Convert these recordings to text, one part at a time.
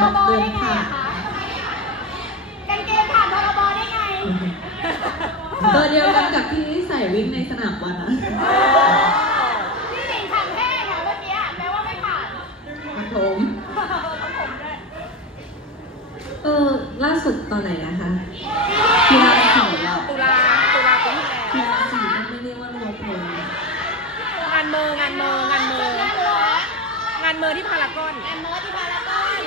พรบเดิได้นไงผ่าอะนคะกางเกงผ่านพรบได้ไงตัวเดียวกันกับที่ใส่วิ่งในสนามบอลนะพี่หนิงทำแห้งค่ะเมื่อกี้แปลว่าไม่ผ่านมันผมผมด้วยเออล่าสุดตอนไหนนะคะกีฬาสีเรา ตุลาตุลาปีที่แล้ว กีฬาสีมันไม่เรียกว่ารวมพล งานเมอร์งานเมอร์งานเมอร์ งานเหลือง งานเมอร์ที่พารากอน งานเมื่อที่พารากอน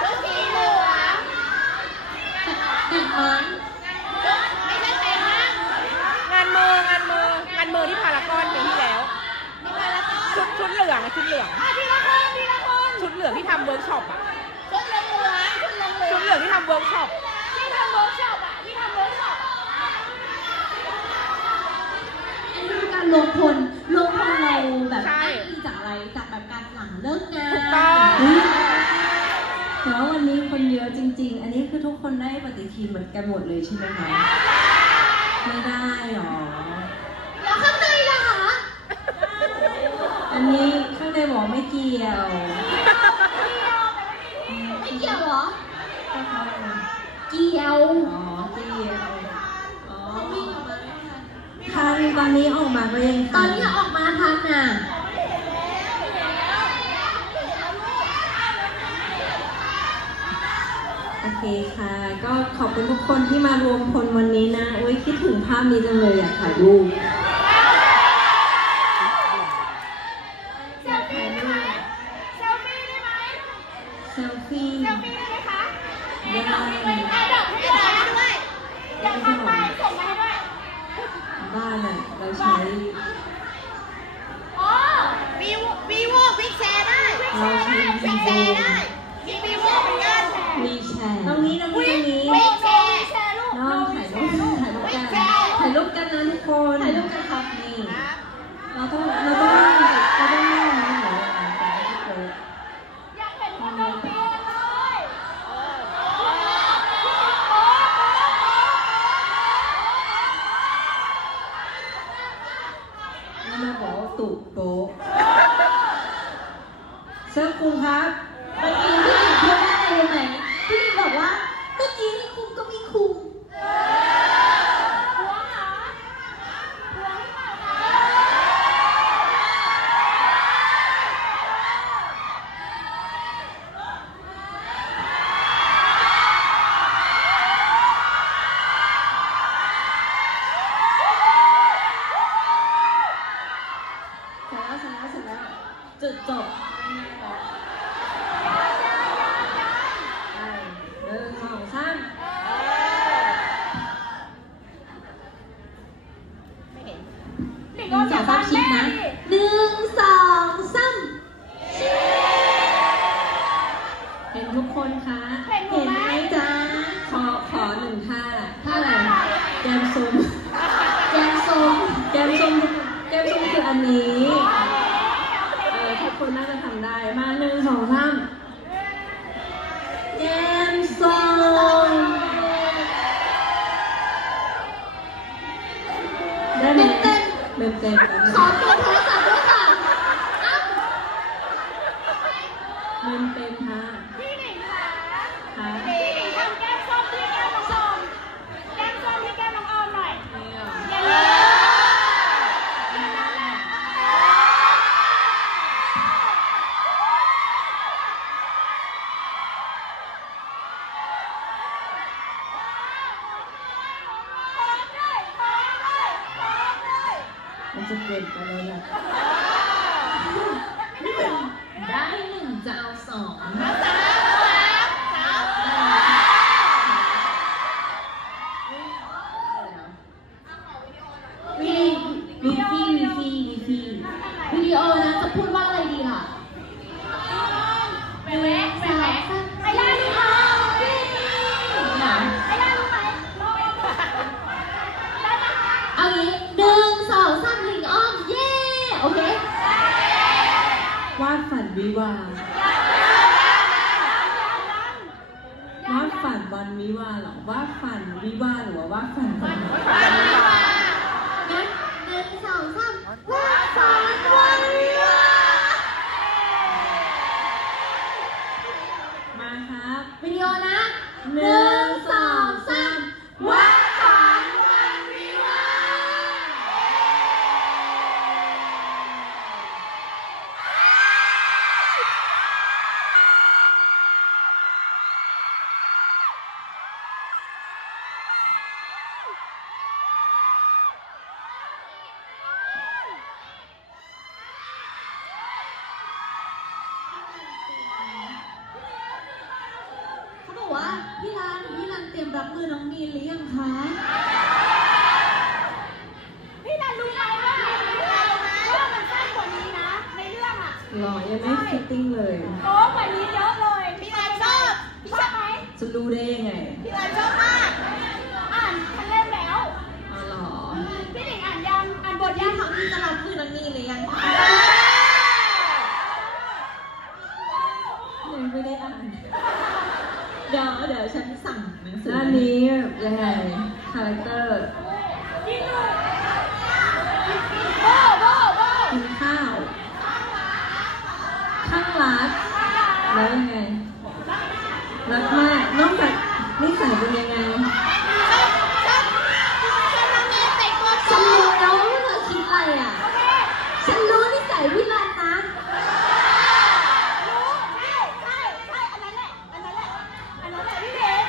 ชุดสีเหลือง ติดมันไม่ใช่แต่งนะงานเมอร์งานเมอร์งานเมอร์ที่พารากอนปีที่แล้วที่พารากอนชุดชุดเหลืองอะชุดเหลือง อะทีละคนทีละคนชุดเหลืองที่ทำเวิร์กช็อปอะชุดเหลืองเหลืองชุดเหลืองเหลืชุอดงเหลืองที่ทำเวิร์กช็อป ที่ทำเวิร์กช็อปอะที่ทำเวิร์กช็อปอันนี้คือการรวมพลรวมพลเราแบบอ้างอิงจากอะไรจากแบบการหลังเลิกงานถูกต้อง แต่ว่าวันนี้คนเยอะจริง ๆ อันนี้คือทุกคนได้ปฏิทินเหมือนกันหมดเลยใช่ไหมคะ ไม่ได้หรอ แล้วข้างในล่ะคะ อันนี้ข้างในบอกไม่เกี่ยว ไม่เกี่ยวเหรอก็เขาอะไรเกี่ยว อ๋อ เกี่ยว อ๋อทันตอนนี้ออกมาก็ยังตอนนี้ออกมาทันน่ะ คค่ะ ก็ขอบคุณทุกคนที่มารวมพลวันนี้นะอุ้ยคิดถึงภาพนี้จังเลยอยากถ่ายรูปเซลฟี่ได้ไหมเซลฟี่ได้ไหมเซลฟี่เซลฟี่ได้ไหมคะได้ไอ้ดอกให้ได้ด้วยอยากทำไปส่งมาให้ด้วยบ้านอะเราใช้อ๋อวีโววีโวพิกแชร์ได้เราใช้พิกแชร์ได้มีวีโวเหมือนกัน วีแชร์ตรงนี้ตรงนี้ตรงนี้ วิกแชร์แชร์ลูก น้องถ่ายรูปถ่ายรูปกันถ่ายรูปกันนะทุกคน ถ่ายรูปกันครับนี่ เราต้องเราต้องนั่งเราต้องนั่งนะเดี๋ยวเราอ่านกันให้ครบ อยากเห็นคนโดนตีเลย แล้วมาบอกว่าตุกโป๊ะเสื้อคลุมครับเมื่อกี้พี่หญิงพูดว่าอะไรรู้ไหมพี่หญิงบอกว่าเมื่อกี้นี่คุมก็มีคุม หัวหาหัวให้เปล่าคะ เสร็จแล้วเสร็จแล้วเสร็จแล้วจุดจบไปหนึ่งสองสาม หลิง หนึ่ง ก็ ส อย่า อง บั สาม ง ชิด แม่ นะ ดิ หนึ่งสองสามเห็นทุกคนคะ เห็นหนูไหม ไหมจ๊ะขอขอหนึ่งท่าท่าอะไรแกมซุมแกมซุมแกมซุมแกมซุมคืออันนี้ เออทุกคนน่าจะทำ ได้มาหนึ่งสองสาม จะเปลี่ยนไปแล้วแหละได้หนึ่งจะเอาสองวี วิวาว่าฝันวันวิวาห์เหรอว่าฝันวิวาหรือว่าวาฝันวันวิวาหนึ่งสองสาม รู้ได้ยังไงพี่นันชอบมาก อ่านทันเล่มแล้วอ๋อเหรอพี่หนิงอ่านยังอ่านบทยังเขาพี่จะรับมือน้องมีนหรือยังคะยังไม่ได้อ่านเดี๋ยวเดี๋ยวฉันสั่งหนังสือด้านนี้ยังไงคาแรคเตอร์ยิ่งดูโบโบโบกินข้าวข้างรักแล้วยังไง รักมาก นอกจากนิสัยเป็นยังไง ฉันรู้แล้วว่าเธอคิดอะไรอะ โอเค ฉันรู้นิสัยพี่รันนะ รู้ใช่ใช่ใช่อันนั้นแหละ อันนั้นแหละ อันนั้นแหละพี่เบส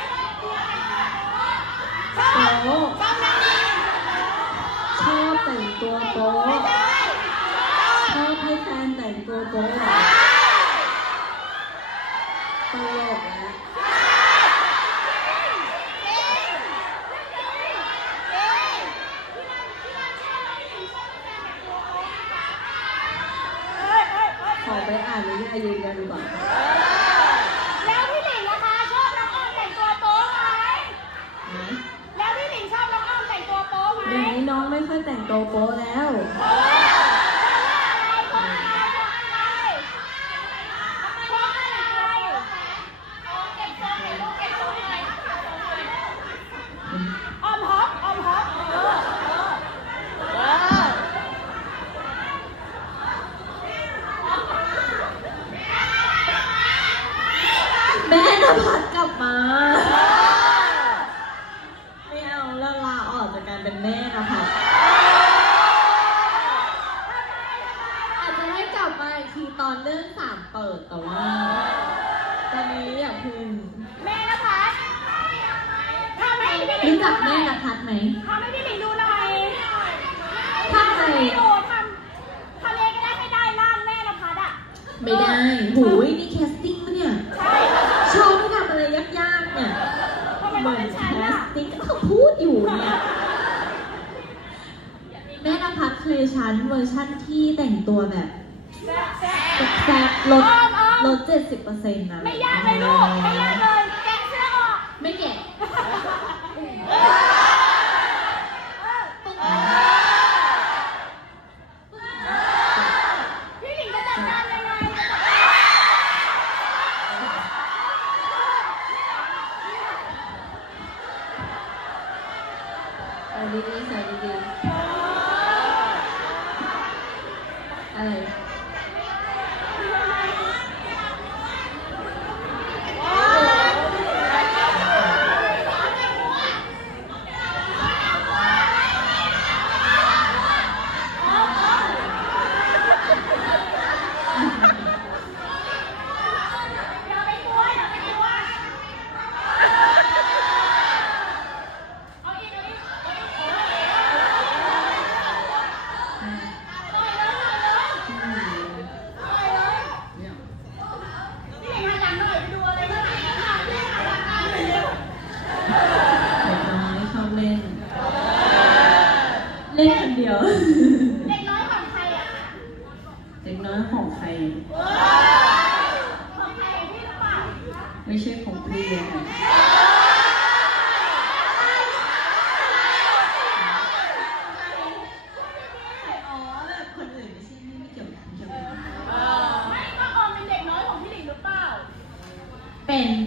ชอบ โป๊ะ ชอบนางนี้ ชอบแต่งตัวโป๊ะ ไม่ใช่ ชอบให้แฟนแต่งตัวโป๊ะตลกแล้ว ขอ ไปอ่านนิยายยืนยันก่อนแล้วพี่หลิงนะคะชอบน้องอ้อมแต่งตัวโป๊ไหมนะแล้วพี่หลิงชอบน้องอ้อมแต่งตัวโป๊ไหม เดี๋ยวนี้น้องไม่ค่อยแต่งตัวโป๊แล้วเพราะว่าอะไรเพราะอะไรเพราะอะไรเพราะอะไรเก็บทรงหน่อยลูกเก็บทรงหน่อยออมฮอปออมฮอปเออเออ แม่นภัสกลับมา ไม่เอาแล้วลาออกจากการเป็นแม่นะคะอาจจะได้กลับมาอีกทีตอนเรื่องสามเปิดแต่ว่า ตอนนี้อย่าเพึ่งแม่นภัสทำให้พี่หลิงรู้จักดูหแม่น่อยนภัสไหมทำให้พี่หลิงดูหน่อยทำไมพี่ดูทำทำเองก็ได้ให้ได้ร่างแม่นภัสอะไม่ได้หูยนี่แคสติ้งปะเนี่ย ใช่ ชอบที่ทำอะไรยากๆเนี่ย ทำไม เหต้มืองอนเป็นแคฉันสอะติ้งก็เขาพูดอยู่เนี่ยแม่นภัสเคยชั้นเวอร์ชั่นที่แต่งตัวแบบแซ่บแซ่บแซ่บลดอ้อมอ้อมลดเจ็ดสิบเปอร์เซ็นต์นะไม่ยากเลยลูก ไม่ยากเลย แกะเสื้อออก ไม่แกะ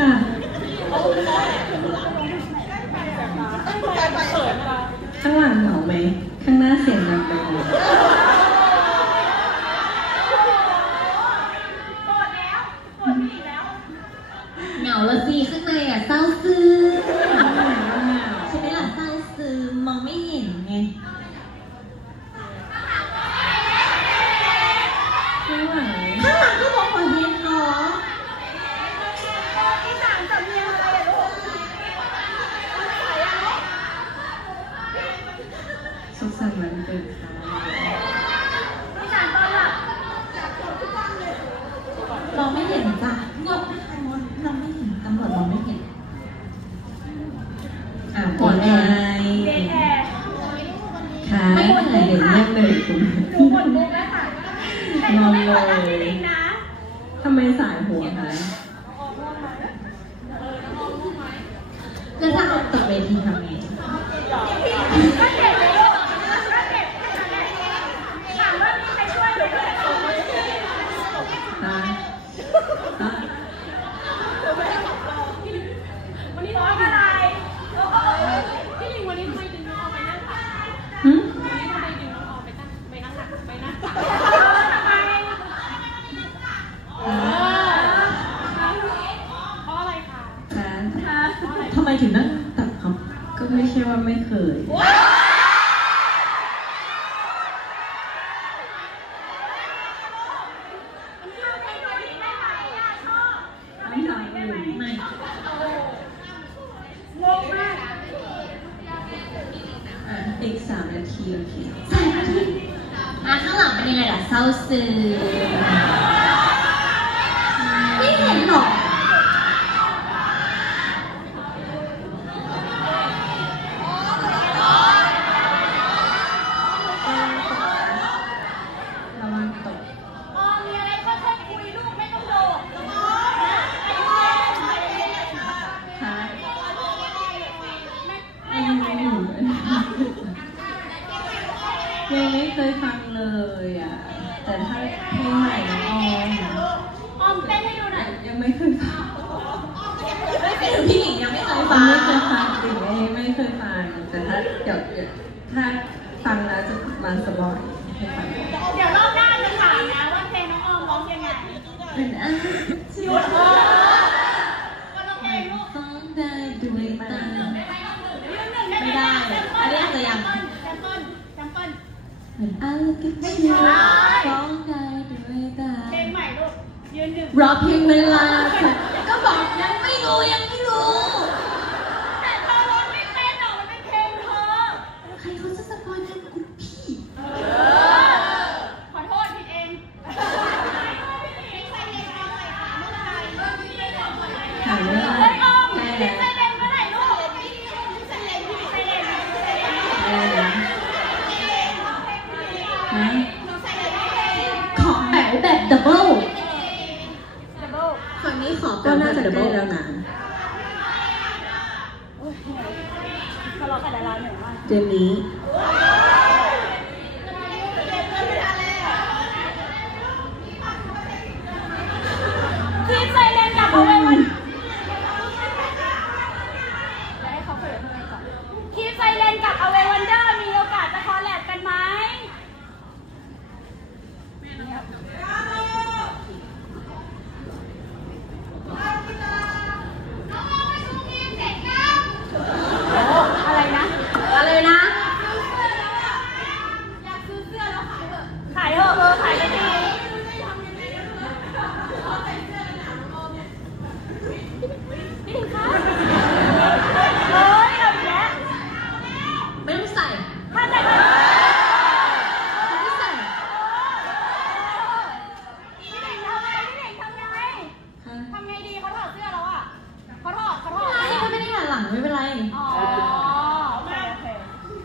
น่ะข้างหลังเหงาไหม ข้างหน้าเสียงดังไปหมด さんなんていうか？ อีกสามนาทีโอเคสามนาทีมาข้างหลังเป็นยังไงล่ะเศร้าซึ้ง ยังไม่เคยฟังเลยอะ แต่ถ้าเพลงใหม่น้องออมออมเต้นให้ดูหน่อยยังไม่เคยฟังไม่เคยพี่หญิงยังไม่เคยฟังไม่เคยฟังหริงไม่ไม่เคยฟังแต่ถ้าเดี๋ยวเดี๋ยวถ้าฟังแล้วจะมาสบายเดี๋ยวรอบหน้าจะถามนะว่าเพลงน้องออมร้องยังไงเป็นอะชิว อาลูกไม่ร้องได้ด้วยตาเพลงใหม่ลูกยืนหนึ่งรอเพียงเวลา ก็บอกยังไม่รู้ยังไม่รู้ ก็น่าจะใกล้แล้วนะโอ้ยเหนื่อยทะเลาะกับดาราเหนื่อยมาก เกมนี้ ทีมไซเลนกับเอาไว้วันให้เขาเปิดข้างในก่อนทีมไซเลนกับเอาไว้วันเดอร์มีโอกาสจะคอลแลบกันไหม อะไรนะ อะไรนะ ขายเถอะเออขายไปดีพี่ถึงคะเฮ้ยเอาอีกแล้ว ไม่ต้องใส่ ถ้าแต่ง ไม่ใส่ พี่หนิงทำไงพี่หนิงทำไงทำไงดีเขาถอดเสื้อแล้วอะเขาถอดเขาถอด ไม่ถ้าไม่ได้หันหลังไม่เป็นไร อ๋อโอเคโอเค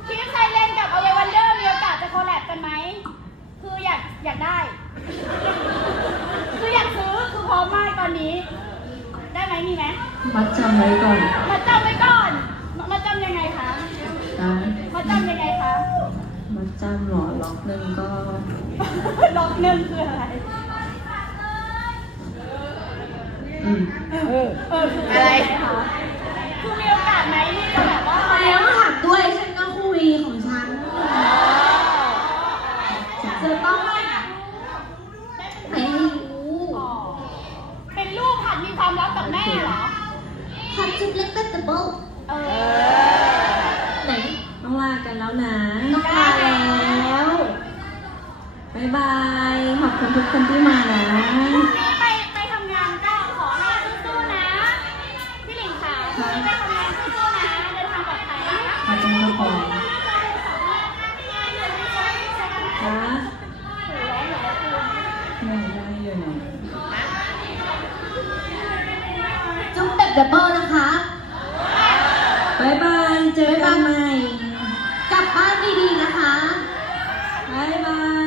ทีมไซเลนกับอเววันเดอร์มีโอกาสจะคอลแลบกันไหม คืออยากอยากได้ คืออยากซื้อคือพร้อมมากตอนนี้ ได้ไหม มีไหมมัดจำไว้ก่อนมาจำไว้ก่อน มาจำยังไงคะ นะมาจำยังไงคะ มัดจำหรอล็อกหนึ่งก็ ล็อกหนึ่งคืออะไร อืม เออคืออะไรคะคือมีโอกาสไหมที่จะแบบว่า ทำไมต้องถามด้วยฉันก็คู่วีของฉันจะต้องไม่รู้ อ๋อเป็นลูกหัดมีความรักกับแม่เหรอ พันจุดเล็กเป็นดับเบิลเออ ไหน ต้องลากันแล้วนะต้องมาแล้วบ๊ายบาย ขอบคุณทุกคนที่มานะพรุ่งนี้ไปไปทำงานก็ขอให้สู้ๆนะ พี่หลิงค่ะพรุ่งนี้ไปทำงานสู้ๆนะ เดินทางปลอดภัยนะคะมาจังละครจ้าไม่ได้อยู่ไหนจุ๊บแบบดับเบิลนะคะ บ๊ายบาย เจอกันใหม่ กลับบ้านดีๆนะคะบ๊ายบาย